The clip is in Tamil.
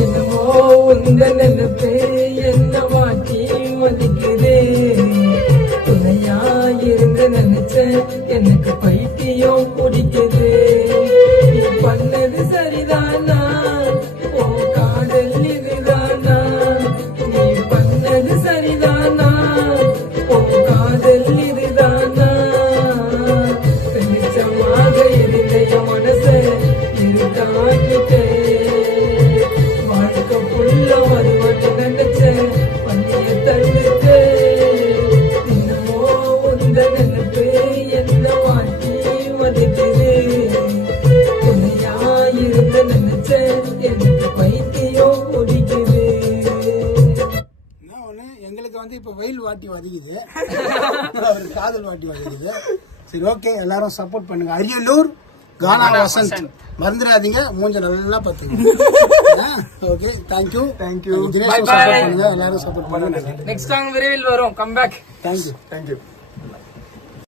என்னமோ உந்த நினைப்பே என்ன மாற்றி ஒதுக்குதே. துணையா இருந்து நினைச்ச எனக்கு பைத்தியம் பிடிக்குது. நீ பண்ணது சரிதானா, ஓ காதல் இதுதானா? நீ பண்ணது சரிதானா, ஓ காதல் இதுதானா? வெளிச்சமாக இருந்த என் மனச இருட்டாக்கிட்டே. வாழ்க்கை புள்ள வருவட்டு நினைச்ச பண்ணிய தடுத்து. இன்னமோ உந்த நினைப்பு என்ன மாற்றி வதைக்குது. துணையா இருந்த நினைச்ச எனக்கு பைத்தியம் பிடிக்குது. எங்களுக்கு வந்து இப்ப வெயில் வாட்டி வதைக்குது, அவருக்கு காதல் வாட்டி வதைக்குது. சரி, ஓகே, எல்லாரும் சப்போர்ட் பண்ணுங்க. அரியலூர் கானா வசந்த் மறந்துடாதீங்க, மூஞ்ச நல்லா பாத்துங்க. Okay, thank you. Bye bye. எல்லாரும் சப்போர்ட் பண்ணுங்க. நெக்ஸ்ட் சாங் விரைவில் வரும். Come back. தேங்க்யூ.